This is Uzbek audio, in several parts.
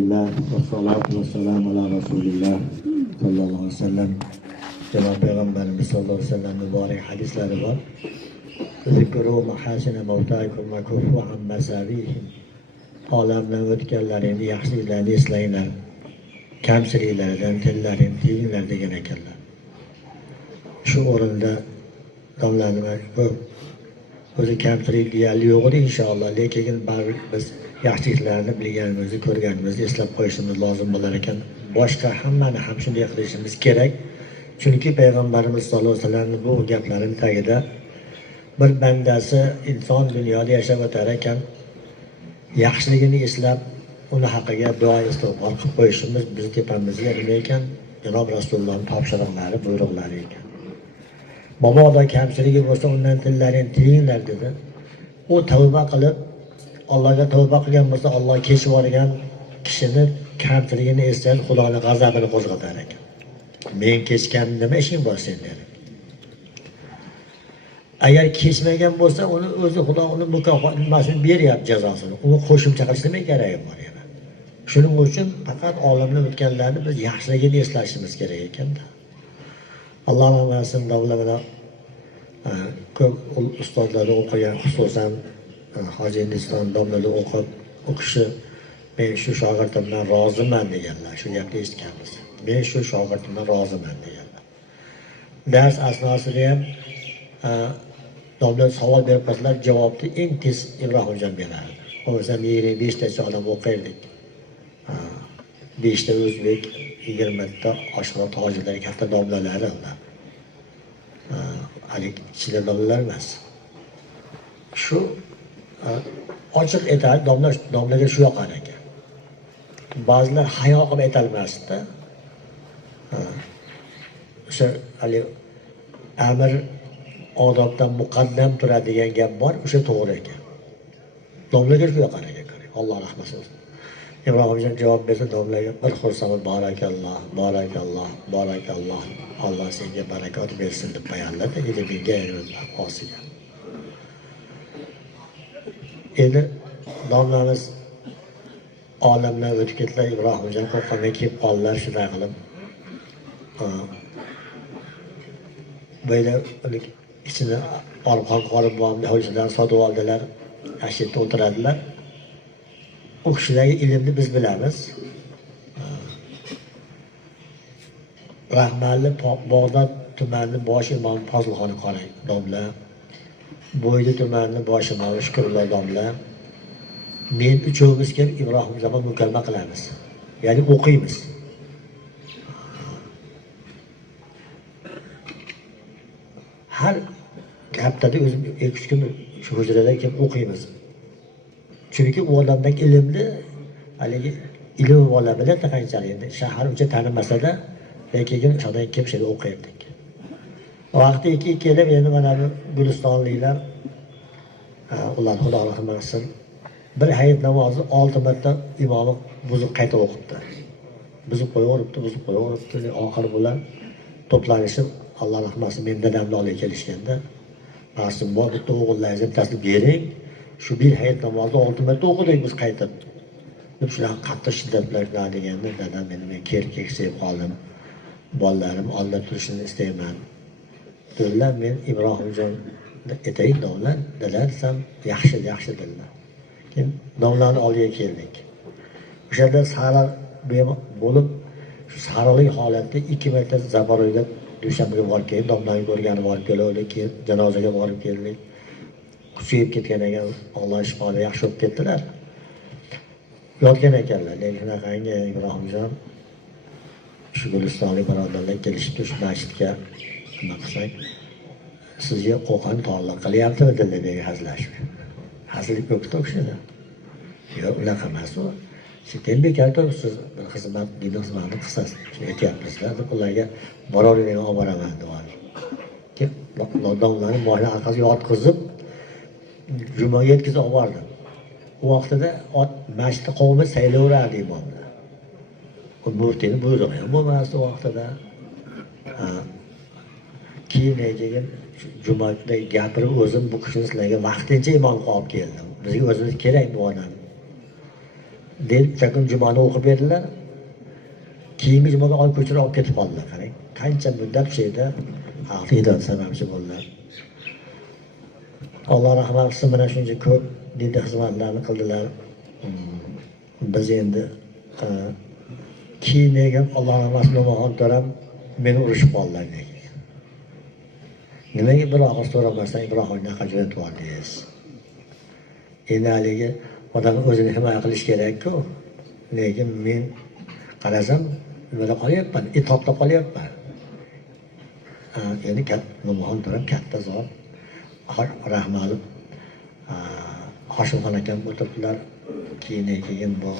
Elhamdülillah ve salatu ve selamu ala Resulillah sallallahu aleyhi ve sellem. Cenab-ı Peygamberimiz sallallahu aleyhi ve sellem mübarek hadisleri var. Zikru mahasine mevtaikum ve kufu an mesavihim. Alemden ötkenlerini, yaxshiliklarni eslanglar. Kamchiliklardan tillarini tiyinglar degan ekanlar. Shu o'rinda domlalar ko'p o'zi kamchilik deyarli yo'q edi inshaalloh, lekin baribir biz yaxshiliklarni bilganimizni, ko'rganimizni eslab qo'yishimiz lozim bo'lar ekan. Boshqa hammani ham shunday qilishimiz kerak. Chunki payg'ambarimiz sollallohu alayhi vasallam bu gaplarining tagida bir bandasi inson dunyoda yashab o'tar ekan, yaxshiligini eslab uni haqqiga duo istig'for qilib qo'yishimiz biz tepamizga nima ekan? Janob Rasulullohning topshiriqlari, buyruqlari ekan. Mabodo kamchiligi bo'lsa undan tillarini tiyinglar dedi. U tavba qilib Allohga tavba qilgan bo'lsa, Alloh kechib yuborgan kishini kamchiligini eslaydi, Xudoning g'azabini qo'zg'atar ekan. Men kechgan nima ishing bor sen dedi. Agar kechmagan bo'lsa, uni o'zi Xudo uni mukofotini beryapti, jazosini. Uni qo'shimcha qilish nima keragi bor yana? Shuning uchun faqat olamdan o'tganlarni biz yaxshiligini eslashimiz kerak ekanda. Alloh rahmasin davlatlar ko'p ustozlarni o'qigan, xususan Hoji Hindiston domlalar o'qib, u kishi men shu shogirdimdan roziman deganlar. Shu gapni eshitganmiz. Men shu shogirdimdan roziman deganlar. Dars asnosida ham domlalar savol berib qolsalar, javobni eng tez Ibrohimjon berardi. O'zim 25 tacha odam o'qirdik. 5 ta o'zbek, 20 ta oshxona tojilari, katta domlalari ular. Hali kichik domlalar emas. Shu ochiq aytadi, domlaga shu yoqar ekan. Ba'zilar hayo qilib aytolmasdi. O'sha hali amir odobdan muqaddam turadigan gap bor, o'sha to'g'ri ekan. Domlaga shu yoqar ekan. Alloh rahmat qilsin. Ibrohimjon javob bersa, domlaga bir xursand, barakalloh, barakalloh, barakalloh. Alloh senga barakot bersin deb bayonladi. Endi menga osiga. Endi domlamiz olamdan o'tib ketdilar. Ibrohimjon qo'rqqanga kelib qoldilar, shunday qilib. Böyle içine arpan qarib bo'ldi, hojidan sotib oldilar, ashitda o'tiradilar. O kishidagi ilmni biz bilamiz. Rahmatli Bog'dod tumanining bosh imom Fozilxon qori domla, Bo'yli tumanining bosh imomi Shukrullo domla, men uchovimiz kelib Ibrohimjonga mukammal qilamiz. Ya'ni o'qiymiz. Har haftada o'zim 2-3 kun shu hujrada kelib o'qiymiz. Chunki u odamdagi ilmni, haligi ilm bola biladi qanchalik. Endi shahar uncha tanimasa-da, lekin shunday kelib shuni o'qirdik. Vaqti kelib endi mana bu gulistonliklar ular Xudo rahmat qilsin. Bir hayit namozi 6 marta imomi buzib qayta o'qibdi. Buzib qo'yaveribdi. Oxir bular to'planishib Alloh rahmat qilsin, men dadamni olib kelishganda, "Rasul bor, bitta o'g'illaringizni tashlab bering. Shu bir hayit namozni 6 marta o'qidik biz qaytib." Deb shular qattiq shiddat bilan deganda, dadam men keksayib qoldim. Bolalarim oldida turishini istayman. Dedilar, men Ibrohimjon aytaylik domla, dadam desam, yaxshi dedilar. Keyin domlaning oldiga keldik. O'shada sara bo'lib, shu saralik holatda 2 marta Zaboroyga Dushanbaga borib keldik, domlaning ko'rgani borib keldik, janozaga borib keldik. Kuchayib ketgan ekan, Alloh shifoni yaxshi bo'lib ketdilar. Yotgan ekanlar, lekin shunaqangi Ibrohimjon shu gulistonlik birodarlar kelishibdi, shu masjidga nima qilsak, sizga qo'qon torliq qilyaptimi dedilar hazillashib. Hazillik yo'q-ku o'shada. Yo'q, unaqa emas u. Siz bekor turibsiz, bir xizmat, din xizmatini qilsangiz, shuni aytyapmizlar deb ularga boravergan olib boraman dedi. Keyin domlaning boshini orqasiga yotqizib, jumaga yetkazib olib bordim. U vaqtida masjidda qavmi saylaverardi imomni. Bu murtini buyrug'i ham bo'lmasdi u vaqtida. Keyin jumada gapirib o'zim bu kishini sizlarga vaqtincha imom olib keldim. Bizga o'zimiz kerak bu odam. deb chakun jumoni o'qib berdilar. Keyingi jumaga olib ko'chirib olib ketib qoldilar. Qarang, qancha muddat shu yerda xalqni hidoyat sababchi bo'ldilar. Alloh rahmat qilsin, mana shuncha ko'p dinda xizmatlarni qildilar. Biz endi keyin degan Alloh rahmat qilsin, to'ram meni urishib qoldilar. Nimaga bir og'iz so'ramasdan Ibrohimdan qajratib oldingiz? Endi haligi odam o'zini himoya qilish kerak-ku. Lekin men qarasam, nimada qolyapman, itobda qolyapman. Endi Nurmuhon to'ram katta zot, rahmat Hoshimxon akam o'tirdilar. Keyin bu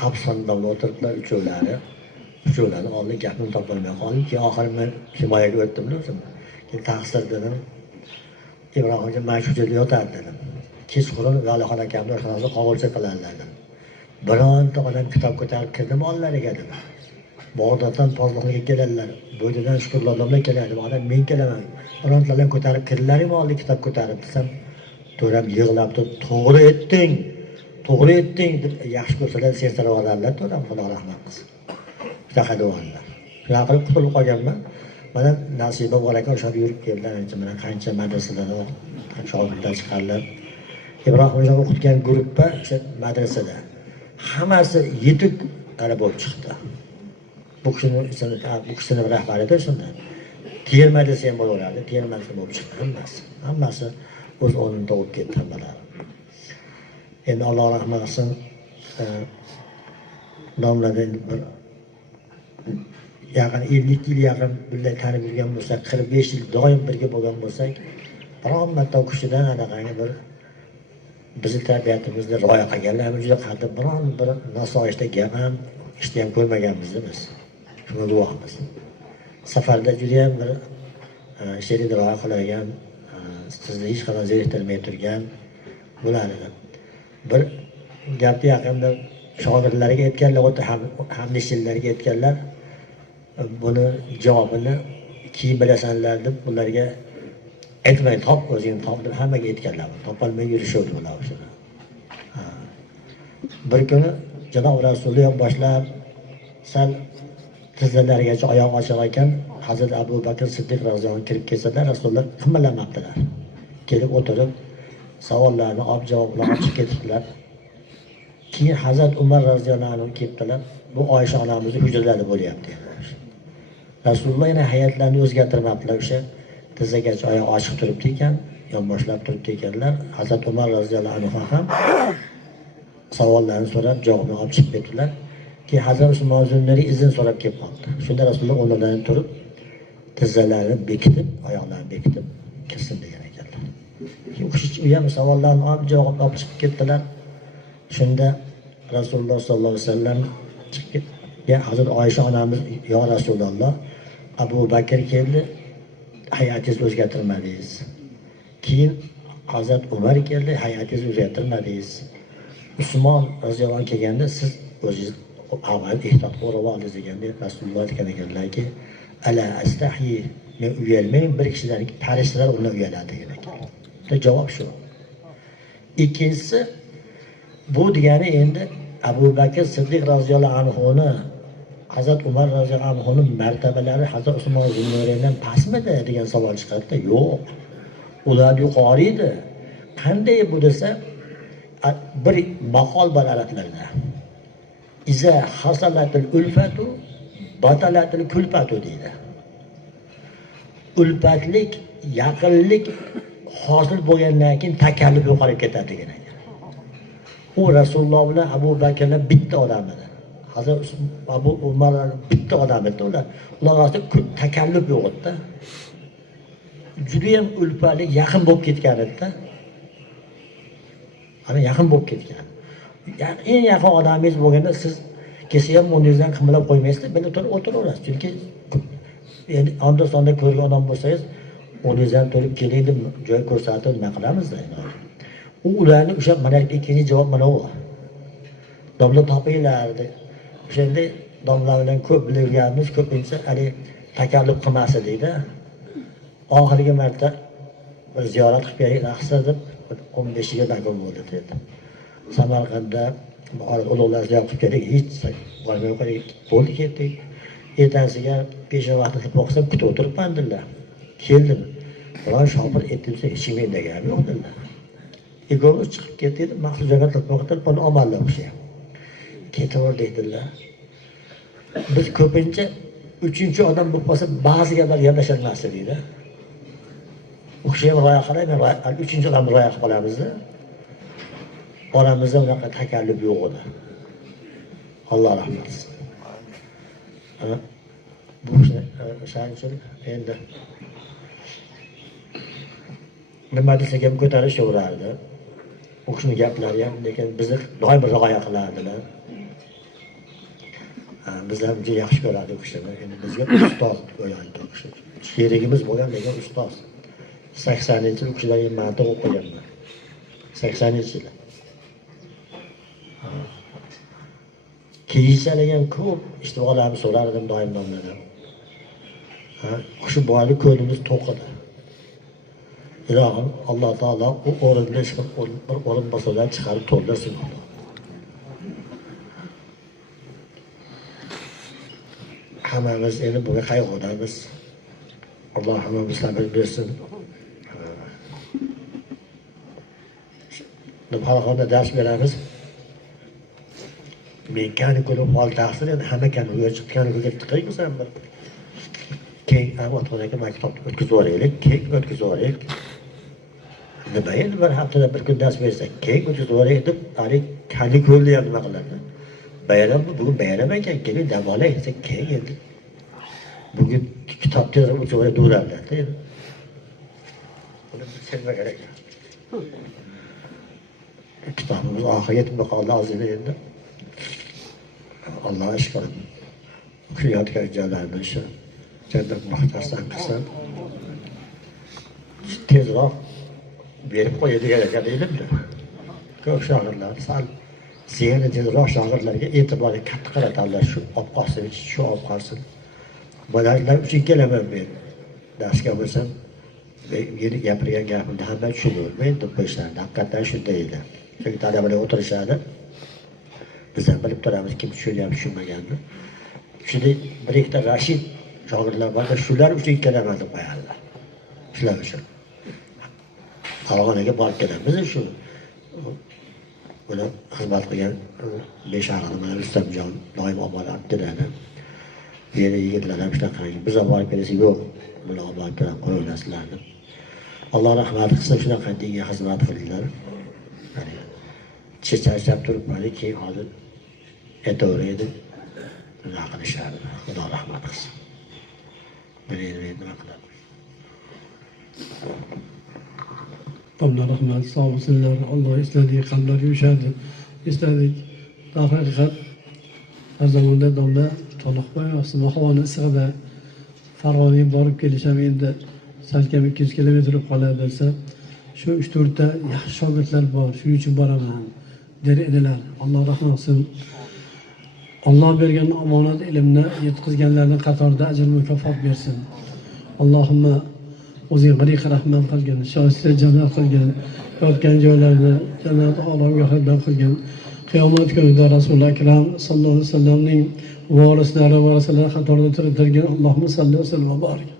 Habsonda o'tirdilar uchovlari. Uchovlarni oldin gapni topolmay qoldim. Keyin oxiri men himoyaga o'tdim o'zim. Keyin taqsir dedim. Ibrohimga mana shu yerda yotardi dedim. Kechqurun Valixon akamni xonasida qog'ilcha qilarlar dedim. Bironta odam kitob ko'tarib kirdimi ollariga dedim. Bog'doddan pozliqlarga keladilar. Bo'ydadan shukurli odamlar keladi. Odam men kelaman. Birontalar ko'tarib kirdilarmi oldi kitob ko'tarib desam, to'ram yig'lab turib, "To'g'ri etding. To'g'ri etding" deb yaxshi ko'rsalar sensirab olarlar. To'ram Xudo rahmat qilsin. Shunaqa deydilar. Shunaqa qilib qutulib qolganman. Mana Nasiba bor ekan, o'sha yurib keldilar. Mana qancha madrasalardan shogirdlar chiqarlar. Ibrohimjon o'qitgan guruhda o'sha madrasada hammasi yetuk talaba bo'lib chiqdi. Bu kishini rahbariyati shunda. Terma desa ham bo'laveradi, terma bo'lib chiqdi hammasi. Hammasi o'z o'rnida o'tib ketdi hammalar. Endi Alloh rahmat qilsin. Domladan bir yaqin 50 yil yaqin birga tanib yurgan bo'lsak, 45 yil doim birga bo'lgan bo'lsak, biron marta o'qishidan anaqangi bir bizni tabiatimizni rioya qilganlar juda qadr biron bir nasoyishda gap ham ishni ham ko'rmaganmiz biz. Shunga guvohmiz. Safarda juda ham bir she'rni rioya qilgan, sizni hech qanday zeriktirmay turgan bular edi. Bir gapni yaqinda shogirdlarga aytganlar, o'ta hamnishillarga aytganlar, buni javobini keyin bilasanlar deb ularga aytmay top o'zingni top deb hammaga aytganlar. Topolmay yurishadi ular o'sha. Bir kuni Janob Rasululloh boshlab sal tizzalarigacha oyoq ochiq ekan, Hazrat Abu Bakr Siddiq roziyallohu anhu kirib kelsalar, Rasululloh qimirlamabdilar. Kelib o'tirib savollarni olib javoblarni olib ketdilar. Keyin Hazrat Umar roziyallohu anhu kelibdilar. Bu Oysha onamizning hujralarida bo'lyapti. Rasululloh yana hayotlarini o'zgartirmabdilar. O'sha tizzagacha oyoq ochiq turibdi ekan, yonboshlab turibdi ekanlar. Hazrat Umar roziyallohu anhu ham savollarni so'rab, javobni olib chiqib ketdilar. Keyin Hazrat Usmon Zunnuriy izin so'rab kelib qoldi. Shunda Rasululloh o'rnidan turib, tizzalarini bekitib, oyoqlarini bekitib kirsin degan ekanlar. Keyin u ham savollarni olib, javobni olib chiqib ketdilar. Shunda Rasululloh sollallohu alayhi vasallam chiqib, "Ya Hazrat Oysha onamiz, yo Rasululloh, Abu Bakr keldi, hayotingizni o'zgartirmadingiz. Keyin Hazrat Umar keldi, hayotingizni o'zgartirmadingiz. Usmon roziyallohu anhu kelganda siz o'zingiz avval ehtiyot qilib oldingiz" deganda Rasululloh aytgan ekanlarki, "Ala astahyi, men uyalmayman, bir kishidan farishtalar undan uyaladi" degan ekanlar. Javob shu. Ikkinchisi, bu degani endi Abu Bakr Siddiq roziyallohu anhuni, Hazrat Umar roziyallohu anhuning martabalari Hazrat Usmon Zunnuriydan pastmidi degan savol chiqadi. Yo'q. Ular yuqori edi. Qanday bu desa, bir maqol bor arablarda. Iza hasalatul ulfatu batalatul kulfatu deydi. Ulfatlik, yaqinlik hosil bo'lgandan keyin takalluf yo'qolib ketadi degan ekan. U Rasululloh bilan Abu Bakrlar bitta odam edi. Hazrat Abu Umar bitta odam edi ular. Ular orasida takalluf yo'q edi. Juda ham ulfatlik, yaqin bo'lib ketgan edi. Ana yaqin bo'lib ketgan. Eng yaqin odamingiz bo'lganda siz kelsa ham o'rningizdan qimlab qo'ymaysiz, buni o'tiraverasiz. Chunki endi onda-sonda ko'rgan odam bo'lsangiz, o'rningizdan turib keling deb joy ko'rsatib nima qilamiz-da. Ularning o'sha mana ikkinchi javob mana u. Domla topinglar dedi. O'shanda domla bilan ko'p bilganmiz, ko'pincha hali takalluf qilmasa deydi. Oxirgi marta bir ziyorat qilib beraylik, deb 15 yil bo'ldi dedi. Samarqandda ulug'lar yoqib kerak hech bormay qo'ydik. Bo'ldi ketdik. Ertasiga pesha vaqtida boqsam kutib o'tiribman dedilar. Keldim. Biroq shopir etdimsa ichimda gap yo'q dedilar. Ikkovimiz chiqib ketdik, maxsus joyga topmoqda buni omallab o'xshayapti. Ketaverdik dedilar. Biz ko'pincha uchinchi odam bo'lib qolsa ba'zi gaplar gaplashilmas deydi. O'xshayam rioya qalayman, uchinchi odamni rioya qilib qolamizda. Oramizda unaqa takalluf yo'q edi. Alloh rahmat qilsin. Bu shuning uchun endi nima desak ham ko'tarishaverardi. U kishini gaplari ham, lekin bizni doim rioya qilardilar. Biz ham juda yaxshi ko'rardik u kishini. Endi bizga ustoz qo'yardi u kishi. Sherigimiz bo'lgan lekin ustoz. 80-yil u kishilarga mantiq o'qiganman. 80-yil. Keyinchalik ko'p ishtibolarni so'rardim doim domladan. Shu boylik ko'nglimiz to'q edi. Ilohim Alloh taolo u o'rinda bir o'rin bosalar chiqarib to'ldirsin. Hammamiz endi bunga qayg'uramiz. Alloh hammamizga sabr bersin. Nima dars beramiz? Men kani ko'rib hol tahsil endi hamma kaniga chiqqaniga ketdik ham bir. Keyin avtomatik maktabga o'tkazib yuboraylik, keyin o'tkazib yuboraylik. Nima endi bir haftada bir kun dars bersak, keyin o'tkazib yuboraylik deb, hali kani ko'rdi ham nima qiladi. Bayram bugun bayram ekan, keyin dam olaylik desak, keyin endi bugün kitapta o'tkazib yuboradilar. Buni bilsa kerak. Kitabımız ahir yetib qoldi azizlar endi. Allohga shukr. O'qiyotgan joylarni shu jannat muxtasar qilsin. Tezroq berib qo'yadigan ekan deydi. Ko'p shogirdlar sal ziyada tezroq shogirdlarga e'tiborni katta qaratadilar. Shu olib qolsin, shu olib qolsin. Bolalar uchun kelaman men. Darsga bo'lsam yeni gapirgan gapimni hamma tushunmaydi deb qo'yishadi. Haqiqatan shunday edi. Chunki talabalar o'tirishadi. Biz ham bilib turamiz kim tushungan, tushunmaganini. Shunday bir ikkita Rashid shogirdlar bor, shular uchun kelaman deb qo'yadilar. Shular uchun. Farg'onaga borib kelamiz shu. Buni xizmat qilgan Beshag'ir Rustamjon doim omonat diradi. Yeni yigitlar ham shunaqa. Biz ham borib kelsak yo'q. Bular olib kelib qo'yasizlarni. Alloh rahmat qilsin, shunaqa dinga xizmat qildilar. Chechachab turibmadi, keyin hozir aytaveraydi. Nima qilishadi? Xudo rahmat qilsin. Bilmayman nima qiladi. Alloh rahmat, sog' bo'lsinlar. Alloh isladik, qalblar yumshadi. Isladik. Haqiqat zamonda domla Toliqboy osma havoni isig'ida Farg'onaga borib kelish ham endi salkam 200 kilometr qoladi desa, shu 3-4 ta yaxshi shogirdlar bor, shuning uchun boraman der edilar. Alloh rahmat qilsin. Alloh bergan omonat ilmni yetkazganlarning qatorida ajr mukofot bersin. Allohumma o'zing g'ariq rahmat qilgin, shohsiz jannat qilgin, yotgan joylarni jannat olamgohlardan qilgin. Qiyomat kunida Rasululloh akram sallallohu alayhi vasallamning varislari qatorida turib turgan Allohumma salli va sallim va barik.